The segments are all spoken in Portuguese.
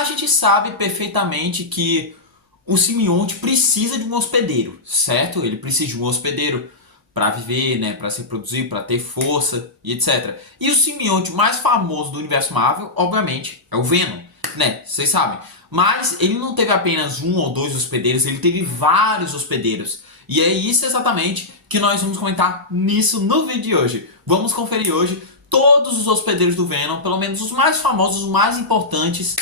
A gente sabe perfeitamente que o simbionte precisa de um hospedeiro, certo? Ele precisa de um hospedeiro para viver, né, para se reproduzir, para ter força e etc. E o simbionte mais famoso do universo Marvel, obviamente, é o Venom, né? Vocês sabem. Mas ele não teve apenas um ou dois hospedeiros, ele teve vários hospedeiros. E é isso exatamente que nós vamos comentar nisso no vídeo de hoje. Vamos conferir hoje todos os hospedeiros do Venom, pelo menos os mais famosos, os mais importantes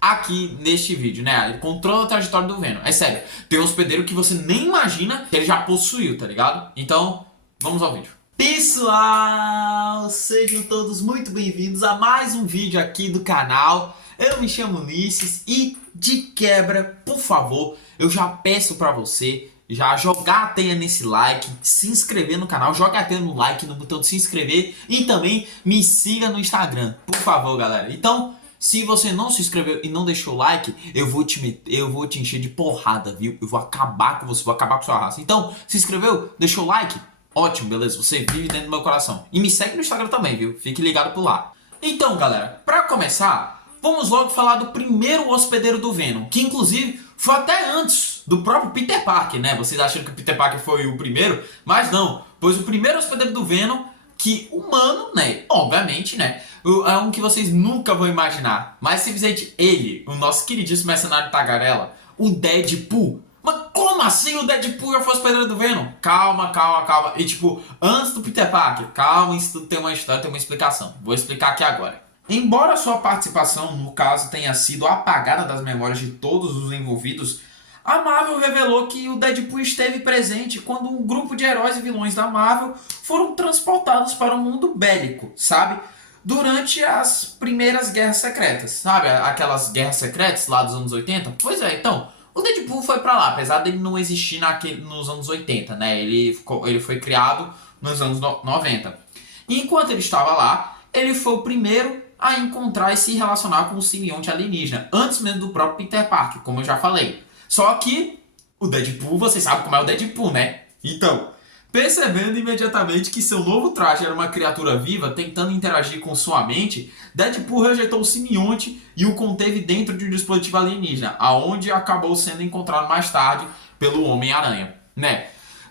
aqui neste vídeo, né? Com toda a trajetória do Venom. É sério, tem um hospedeiro que você nem imagina que ele já possuiu, tá ligado? Então, vamos ao vídeo. Pessoal, sejam todos muito bem-vindos a mais um vídeo aqui do canal. Eu me chamo Ulisses e, de quebra, por favor, eu já peço pra você já jogar a teia nesse like, se inscrever no canal, joga a teia no like, no botão de se inscrever e também me siga no Instagram, por favor, galera. Então, se você não se inscreveu e não deixou o like, eu vou te encher de porrada, viu? Eu vou acabar com você, vou acabar com sua raça. Então, se inscreveu? Deixou o like? Ótimo, beleza? Você vive dentro do meu coração. E me segue no Instagram também, viu? Fique ligado por lá. Então, galera, pra começar, vamos logo falar do primeiro hospedeiro do Venom, que inclusive foi até antes do próprio Peter Parker, né? Vocês acham que o Peter Parker foi o primeiro? Mas não, pois o primeiro hospedeiro do Venom, que humano, né? Obviamente, né? É um que vocês nunca vão imaginar. Mas simplesmente ele, o nosso queridíssimo mercenário tagarela, o Deadpool. Mas como assim o Deadpool já foi hospedeiro do Venom? Calma, calma, calma. E tipo, antes do Peter Parker, calma, isso tudo tem uma história, tem uma explicação. Vou explicar aqui agora. Embora sua participação, no caso, tenha sido apagada das memórias de todos os envolvidos, a Marvel revelou que o Deadpool esteve presente quando um grupo de heróis e vilões da Marvel foram transportados para um mundo bélico, sabe? Durante as primeiras guerras secretas, sabe? Aquelas guerras secretas lá dos anos 80? Pois é, então, o Deadpool foi pra lá, apesar dele não existir nos anos 80, né? Ele foi criado nos anos 90. E enquanto ele estava lá, ele foi o primeiro a encontrar e se relacionar com o simbionte alienígena, antes mesmo do próprio Peter Parker, como eu já falei. Só que o Deadpool, vocês sabem como é o Deadpool, né? Então, percebendo imediatamente que seu novo traje era uma criatura viva tentando interagir com sua mente, Deadpool rejeitou o simbionte e o conteve dentro de um dispositivo alienígena, aonde acabou sendo encontrado mais tarde pelo Homem-Aranha, né?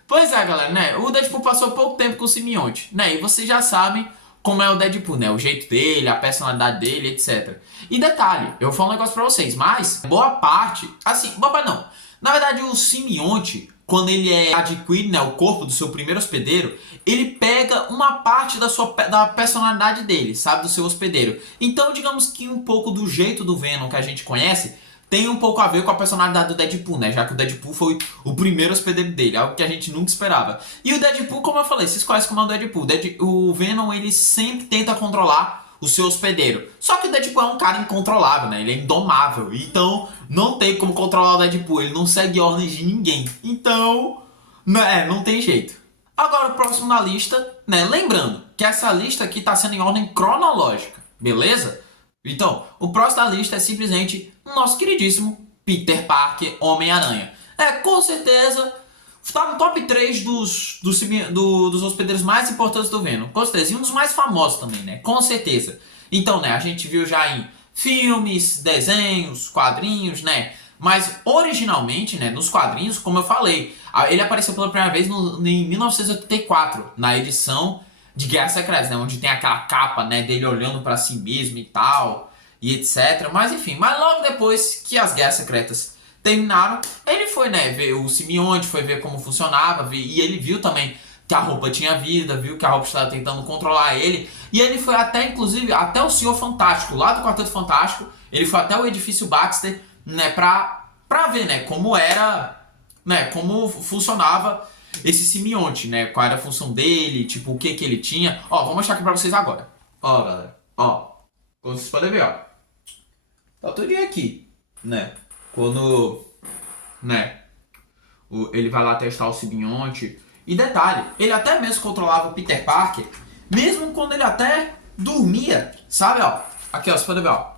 Pois é, galera, né? O Deadpool passou pouco tempo com o simbionte, né? E vocês já sabem como é o Deadpool, né? O jeito dele, a personalidade dele, etc. E detalhe, eu vou falar um negócio pra vocês, mas boa parte, assim, boa parte não. Na verdade, o simbionte, quando ele adquire, né, o corpo do seu primeiro hospedeiro, ele pega uma parte da personalidade dele, sabe? Do seu hospedeiro. Então, digamos que um pouco do jeito do Venom que a gente conhece tem um pouco a ver com a personalidade do Deadpool, né? Já que o Deadpool foi o primeiro hospedeiro dele, algo que a gente nunca esperava. E o Deadpool, como eu falei, vocês conhecem como é o Deadpool. O Venom, ele sempre tenta controlar o seu hospedeiro. Só que o Deadpool é um cara incontrolável, né? Ele é indomável. Então, não tem como controlar o Deadpool. Ele não segue ordens de ninguém. Então, né, não tem jeito. Agora, o próximo na lista, né? Lembrando que essa lista aqui tá sendo em ordem cronológica, beleza? Então, o próximo da lista é simplesmente o nosso queridíssimo Peter Parker, Homem-Aranha. Com certeza, está no top 3 dos hospedeiros mais importantes do Venom. Com certeza. E um dos mais famosos também, né? Com certeza. Então, né, a gente viu já em filmes, desenhos, quadrinhos, né? Mas, originalmente, né, nos quadrinhos, como eu falei, ele apareceu pela primeira vez em 1984, na edição de Guerras Secretas, né? Onde tem aquela capa, né, dele olhando pra si mesmo e tal, e etc. Mas enfim, mas logo depois que as Guerras Secretas terminaram, ele foi, né, ver o simbionte, foi ver como funcionava, e ele viu também que a roupa tinha vida, viu que a roupa estava tentando controlar ele, e ele foi até, inclusive, até o Senhor Fantástico, lá do Quarteto Fantástico, ele foi até o edifício Baxter, né, pra ver, né, como era, né, como funcionava esse simbionte, né? Qual era a função dele, tipo, o que ele tinha. Ó, vou mostrar aqui pra vocês agora. Ó, galera, ó. Como vocês podem ver, ó. Tá tudo aqui, né? Quando, né, ele vai lá testar o simbionte. E detalhe, ele até mesmo controlava o Peter Parker, mesmo quando ele até dormia, sabe, ó. Aqui, ó, vocês podem ver, ó.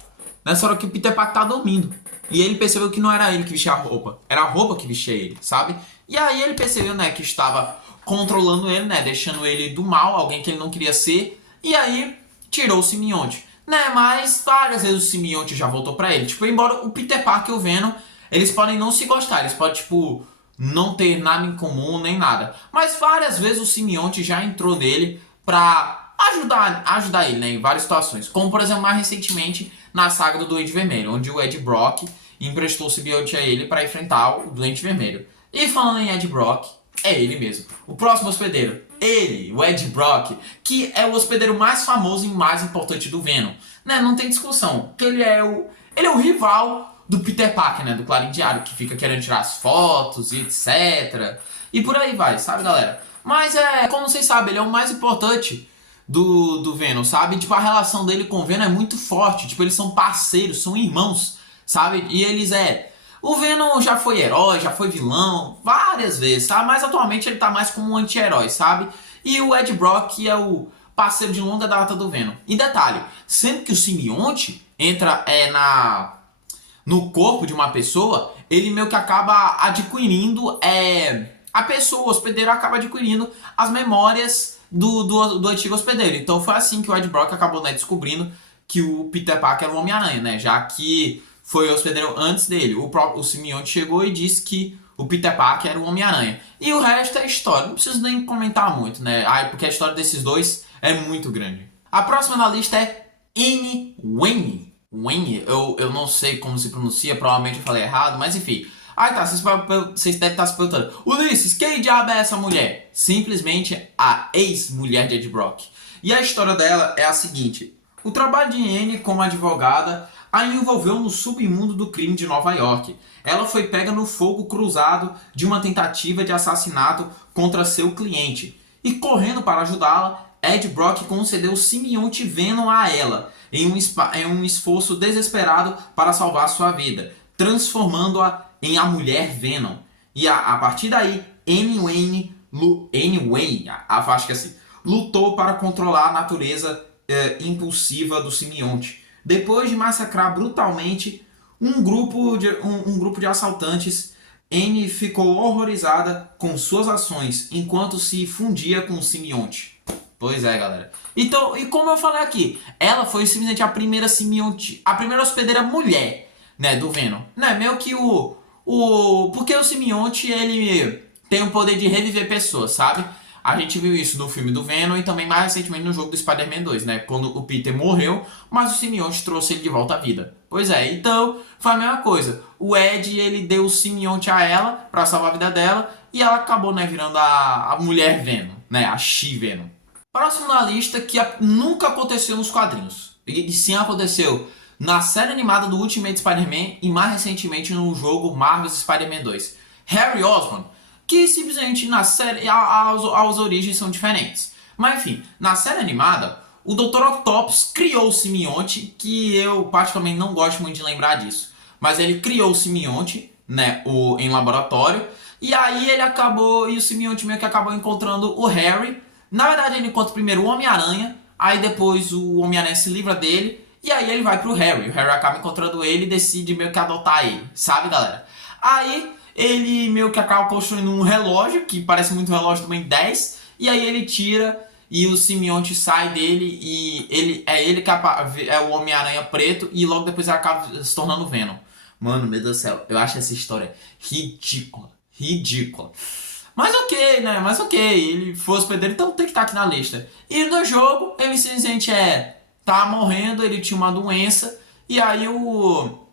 Nessa hora que o Peter Parker tá dormindo. E ele percebeu que não era ele que vestia a roupa, era a roupa que vestia ele, sabe? E aí ele percebeu, né, que estava controlando ele, né, deixando ele do mal, alguém que ele não queria ser. E aí tirou o simbionte. né? Mas várias vezes o simbionte já voltou pra ele. Tipo, embora o Peter Parker e o Venom, eles podem não se gostar, eles podem, tipo, não ter nada em comum nem nada. Mas várias vezes o simbionte já entrou nele pra ajudar ele, né, em várias situações. Como, por exemplo, mais recentemente na saga do Duende Vermelho, onde o Ed Brock emprestou o simbionte a ele para enfrentar o Duende Vermelho. E falando em Ed Brock, é ele mesmo. O próximo hospedeiro, ele, o Ed Brock, que é o hospedeiro mais famoso e mais importante do Venom. Né, não tem discussão, que ele é o rival do Peter Parker, né, do Clarim Diário, que fica querendo tirar as fotos e etc. E por aí vai, sabe, galera? Mas como vocês sabem, ele é o mais importante do Venom, sabe? Tipo, a relação dele com o Venom é muito forte. Tipo, eles são parceiros, são irmãos, sabe? E eles O Venom já foi herói, já foi vilão, várias vezes, sabe? Mas atualmente ele tá mais como um anti-herói, sabe? E o Ed Brock é o parceiro de longa data do Venom. E detalhe, sempre que o simbionte entra no corpo de uma pessoa, ele meio que acaba adquirindo a pessoa, o hospedeiro acaba adquirindo as memórias do antigo hospedeiro. Então foi assim que o Ed Brock acabou, né, descobrindo que o Peter Parker era o Homem-Aranha, né? Já que foi o hospedeiro antes dele. O simbionte chegou e disse que o Peter Parker era o Homem-Aranha. E o resto é história. Não preciso nem comentar muito, né? Porque a história desses dois é muito grande. A próxima na lista é N. Wayne. Wayne, eu não sei como se pronuncia, provavelmente eu falei errado, mas enfim. Tá, vocês devem estar se perguntando: Ulisses, quem diabo é essa mulher? Simplesmente a ex-mulher de Ed Brock. E a história dela é a seguinte: o trabalho de Anne como advogada a envolveu no submundo do crime de Nova York. Ela foi pega no fogo cruzado de uma tentativa de assassinato contra seu cliente. E correndo para ajudá-la, Ed Brock concedeu o simbionte Venom a ela, em um esforço desesperado para salvar sua vida, transformando-a em a mulher Venom. E a partir daí, acho que é assim, lutou para controlar a natureza impulsiva do simbionte. Depois de massacrar brutalmente um grupo de assaltantes, Anne ficou horrorizada com suas ações enquanto se fundia com o simbionte. Pois é, galera. Então, e como eu falei aqui, ela foi simplesmente a primeira simbionte, a primeira hospedeira mulher, né, do Venom. Né, meio que porque o simbionte, ele tem o poder de reviver pessoas, sabe? A gente viu isso no filme do Venom e também mais recentemente no jogo do Spider-Man 2, né? Quando o Peter morreu, mas o simbionte trouxe ele de volta à vida. Pois é, então foi a mesma coisa. O Ed, ele deu o simbionte a ela pra salvar a vida dela e ela acabou, né, virando a mulher Venom, né? A She-Venom. Próximo na lista, que nunca aconteceu nos quadrinhos. E sim aconteceu na série animada do Ultimate Spider-Man e mais recentemente no jogo Marvel's Spider-Man 2. Harry Osborn, que simplesmente na série as origens são diferentes. Mas enfim, na série animada, o Dr. Octopus criou o simbionte, que eu particularmente não gosto muito de lembrar disso. Mas ele criou o simbionte, né, em laboratório, e aí e o simbionte meio que acabou encontrando o Harry. Na verdade, ele encontra primeiro o Homem-Aranha, aí depois o Homem-Aranha se livra dele, e aí ele vai pro Harry. O Harry acaba encontrando ele e decide meio que adotar ele, sabe, galera? Aí ele meio que acaba construindo um relógio, que parece muito um relógio do Ben 10, e aí ele tira e o simbionte sai dele e ele que é o Homem-Aranha preto e logo depois ele acaba se tornando Venom. Mano, meu Deus do céu, eu acho essa história ridícula. Ridícula. Mas ok, né? Mas ok, ele foi hospedeiro, então tem que estar aqui na lista. E no jogo, ele simplesmente tá morrendo, ele tinha uma doença, e aí o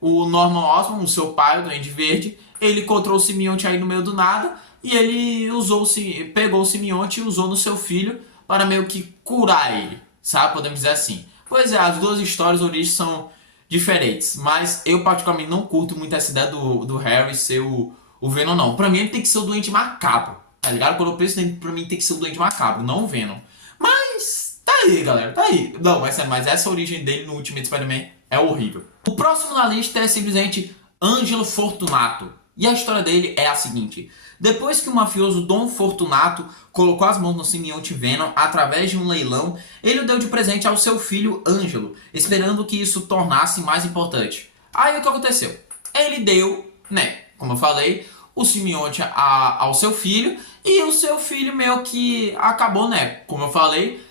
Norman Osborn, o seu pai, o Duende Verde, ele encontrou o simbionte aí no meio do nada, e ele pegou o simbionte e usou no seu filho para meio que curar ele, sabe? Podemos dizer assim. Pois é, as duas histórias, origens são diferentes, mas eu particularmente não curto muito essa ideia do Harry ser o Venom, não. Pra mim ele tem que ser o Doente Macabro, tá ligado? Quando eu penso nele, pra mim tem que ser o Doente Macabro, não o Venom. Mas tá aí, galera, tá aí. Não, mas essa origem dele no Ultimate Spider-Man é horrível. O próximo na lista é simplesmente Ângelo Fortunato. E a história dele é a seguinte: depois que o mafioso Dom Fortunato colocou as mãos no simbionte Venom através de um leilão, ele o deu de presente ao seu filho Ângelo, esperando que isso tornasse mais importante. Aí o que aconteceu? Ele deu, né, como eu falei, o simbionte ao seu filho, e o seu filho meio que acabou, né, como eu falei,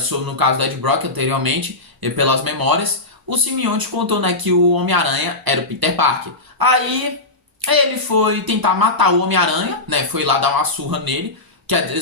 sobre, no caso do Ed Brock anteriormente, pelas memórias, o simbionte contou, né, que o Homem-Aranha era o Peter Parker. Aí ele foi tentar matar o Homem-Aranha, né, foi lá dar uma surra nele,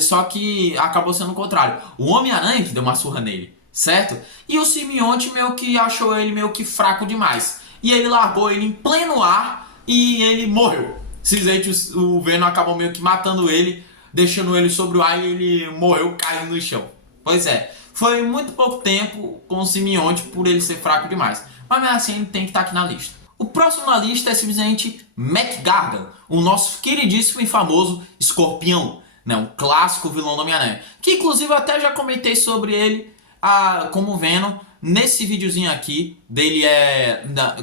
só que acabou sendo o contrário. O Homem-Aranha que deu uma surra nele, certo? E o simbionte meio que achou ele meio que fraco demais. E ele largou ele em pleno ar e ele morreu. Simplesmente o Venom acabou meio que matando ele, deixando ele sobre o ar e ele morreu caindo no chão. Pois é, foi muito pouco tempo com o simbionte por ele ser fraco demais. Mas mesmo assim ele tem que estar aqui na lista. O próximo na lista é simplesmente Mac Gargan, o nosso queridíssimo e famoso Escorpião, né, um clássico vilão do Homem-Aranha. Que inclusive eu até já comentei sobre ele como Venom nesse videozinho aqui dele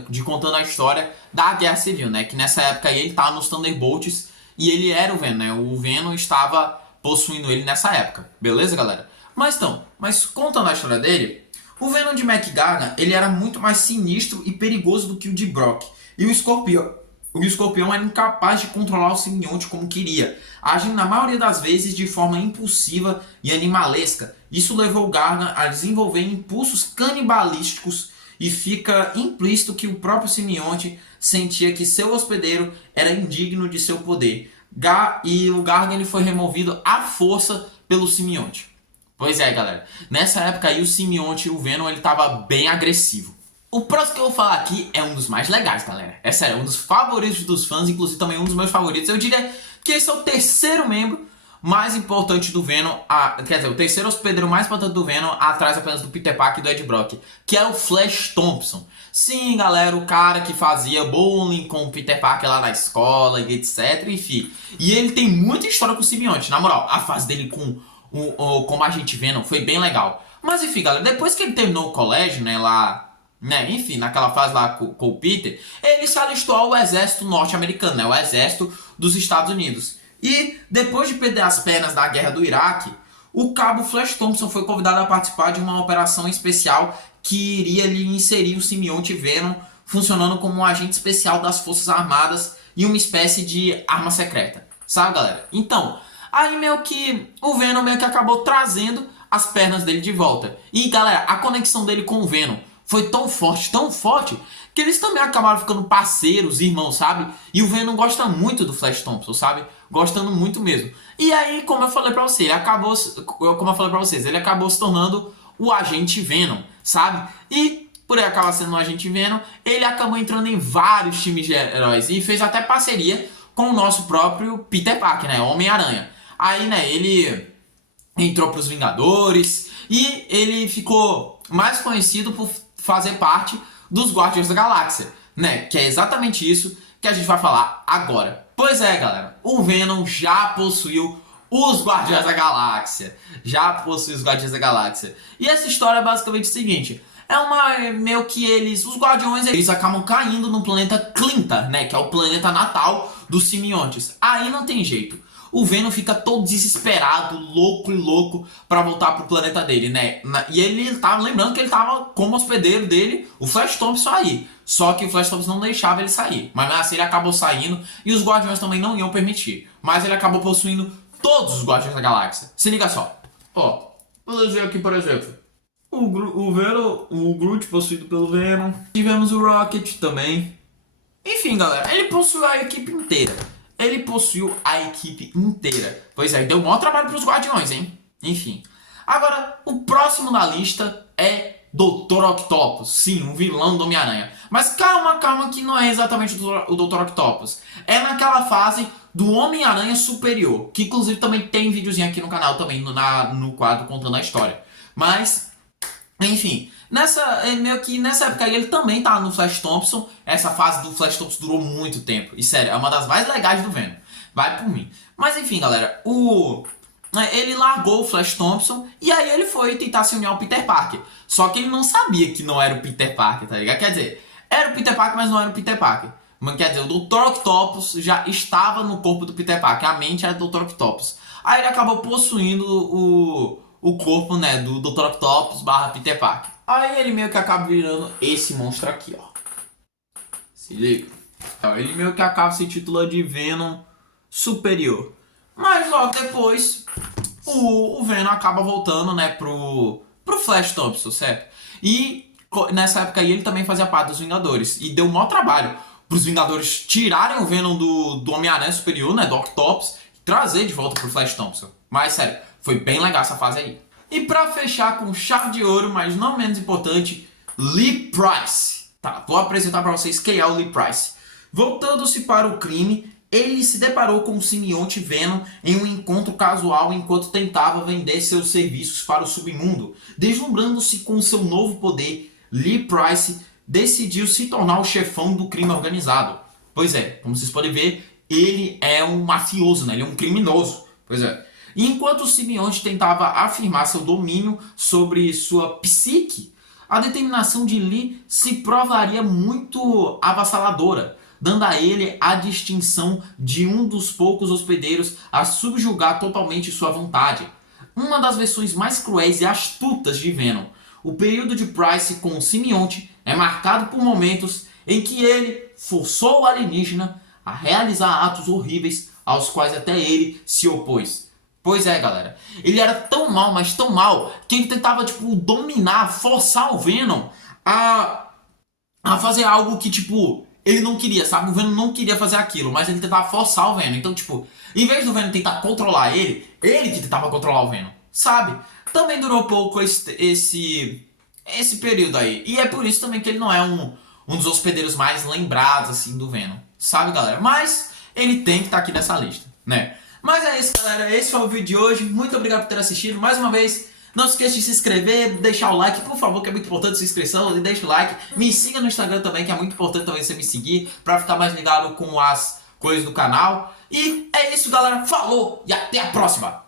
de contando a história da Guerra Civil, né? Que nessa época aí ele tava nos Thunderbolts e ele era o Venom, né? O Venom estava possuindo ele nessa época, beleza, galera? Mas contando a história dele, o Venom de Mac Gargan, ele era muito mais sinistro e perigoso do que o de Brock. E o Escorpião era incapaz de controlar o simbionte como queria, agindo na maioria das vezes de forma impulsiva e animalesca. Isso levou Gargan a desenvolver impulsos canibalísticos e fica implícito que o próprio simbionte sentia que seu hospedeiro era indigno de seu poder. E o Gargan ele foi removido à força pelo simbionte. Pois é, galera. Nessa época aí o simbionte e o Venom ele tava bem agressivo. O próximo que eu vou falar aqui é um dos mais legais, galera. É sério, é um dos favoritos dos fãs, inclusive também um dos meus favoritos. Eu diria que esse é o terceiro membro mais importante do Venom, quer dizer, o terceiro hospedeiro mais importante do Venom, atrás apenas do Peter Parker e do Ed Brock, que é o Flash Thompson. Sim, galera, o cara que fazia bullying com o Peter Parker lá na escola e etc, enfim. E ele tem muita história com o simbionte, na moral, a fase dele como agente Venom foi bem legal. Mas enfim, galera, depois que ele terminou o colégio, né, enfim, naquela fase lá com o Peter, ele se alistou ao exército norte-americano, né, o exército dos Estados Unidos. E depois de perder as pernas da guerra do Iraque, o cabo Flash Thompson foi convidado a participar de uma operação especial que iria lhe inserir o simbionte Venom funcionando como um agente especial das Forças Armadas e uma espécie de arma secreta. Sabe, galera? Então, aí meio que o Venom meio que acabou trazendo as pernas dele de volta. E, galera, a conexão dele com o Venom foi tão forte, que eles também acabaram ficando parceiros, irmãos, sabe? E o Venom gosta muito do Flash Thompson, sabe? Gostando muito mesmo. E aí, como eu falei pra você, ele acabou se tornando o agente Venom, sabe? E por ele acabar sendo um agente Venom, ele acabou entrando em vários times de heróis e fez até parceria com o nosso próprio Peter Parker, né? Homem-Aranha. Aí, né, ele entrou pros Vingadores e ele ficou mais conhecido por fazer parte dos Guardiões da Galáxia, né? Que é exatamente isso que a gente vai falar agora. Pois é, galera, o Venom já possuiu os Guardiões da Galáxia. E essa história é basicamente o seguinte: meio que os Guardiões, eles acabam caindo no planeta Clinta, né? Que é o planeta natal dos simbiontes. Aí não tem jeito. O Venom fica todo desesperado, louco pra voltar pro planeta dele, né? E ele tava lembrando que ele tava como hospedeiro dele, o Flash Thompson aí. Só que o Flash Thompson não deixava ele sair. Mas assim ele acabou saindo e os Guardiões também não iam permitir. Mas ele acabou possuindo todos os Guardiões da Galáxia. Se liga só. Ó, vamos ver aqui, por exemplo. O Venom, o Groot possuído pelo Venom. Tivemos o Rocket também. Enfim, galera, ele possuiu a equipe inteira. Pois é, deu um maior trabalho pros Guardiões, hein? Enfim. Agora, o próximo na lista é Dr. Octopus. Sim, um vilão do Homem-Aranha. Mas calma que não é exatamente o Dr. Octopus. É naquela fase do Homem-Aranha Superior. Que inclusive também tem videozinho aqui no canal também, no quadro contando a história. Mas, enfim, meio que nessa época aí ele também tava no Flash Thompson. Essa fase do Flash Thompson durou muito tempo. E sério, é uma das mais legais do Venom. Vai por mim. Mas enfim, galera, ele largou o Flash Thompson e aí ele foi tentar se unir ao Peter Parker. Só que ele não sabia que não era o Peter Parker, tá ligado? Quer dizer, era o Peter Parker, mas não era o Peter Parker. Mas quer dizer, o Dr. Octopus já estava no corpo do Peter Parker. A mente era do Dr. Octopus. Aí ele acabou possuindo o corpo, né, do Dr. Octopus / Peter Parker. Aí ele meio que acaba virando esse monstro aqui, ó. Se liga. Então, ele meio que acaba se titulando de Venom Superior. Mas logo depois o Venom acaba voltando, né, pro Flash Thompson, certo? E nessa época aí ele também fazia parte dos Vingadores. E deu um maior trabalho pros Vingadores tirarem o Venom do Homem-Aranha Superior, né, do Octopus, e trazer de volta pro Flash Thompson. Mas, sério, foi bem legal essa fase aí. E pra fechar com chave de ouro, mas não menos importante, Lee Price. Tá, vou apresentar pra vocês quem é o Lee Price. Voltando-se para o crime, ele se deparou com o simbionte Venom em um encontro casual enquanto tentava vender seus serviços para o submundo. Deslumbrando-se com seu novo poder, Lee Price decidiu se tornar o chefão do crime organizado. Pois é, como vocês podem ver, ele é um mafioso, né? Ele é um criminoso. Pois é. E enquanto o simbionte tentava afirmar seu domínio sobre sua psique, a determinação de Lee se provaria muito avassaladora, dando a ele a distinção de um dos poucos hospedeiros a subjugar totalmente sua vontade. Uma das versões mais cruéis e astutas de Venom. O período de Price com o simbionte é marcado por momentos em que ele forçou o alienígena a realizar atos horríveis aos quais até ele se opôs. Pois é, galera. Ele era tão mal, mas tão mal, que ele tentava, tipo, dominar, forçar o Venom a fazer algo que, tipo, ele não queria, sabe? O Venom não queria fazer aquilo, mas ele tentava forçar o Venom. Então, tipo, em vez do Venom tentar controlar ele que tentava controlar o Venom, sabe? Também durou pouco esse período aí. E é por isso também que ele não é um dos hospedeiros mais lembrados, assim, do Venom. Sabe, galera? Mas ele tem que estar aqui nessa lista, né? Mas é isso, galera. Esse foi o vídeo de hoje. Muito obrigado por ter assistido. Mais uma vez, não se esqueça de se inscrever, deixar o like, por favor, que é muito importante sua inscrição. Deixa o like. Me siga no Instagram também, que é muito importante também você me seguir, pra ficar mais ligado com as coisas do canal. E é isso, galera. Falou e até a próxima.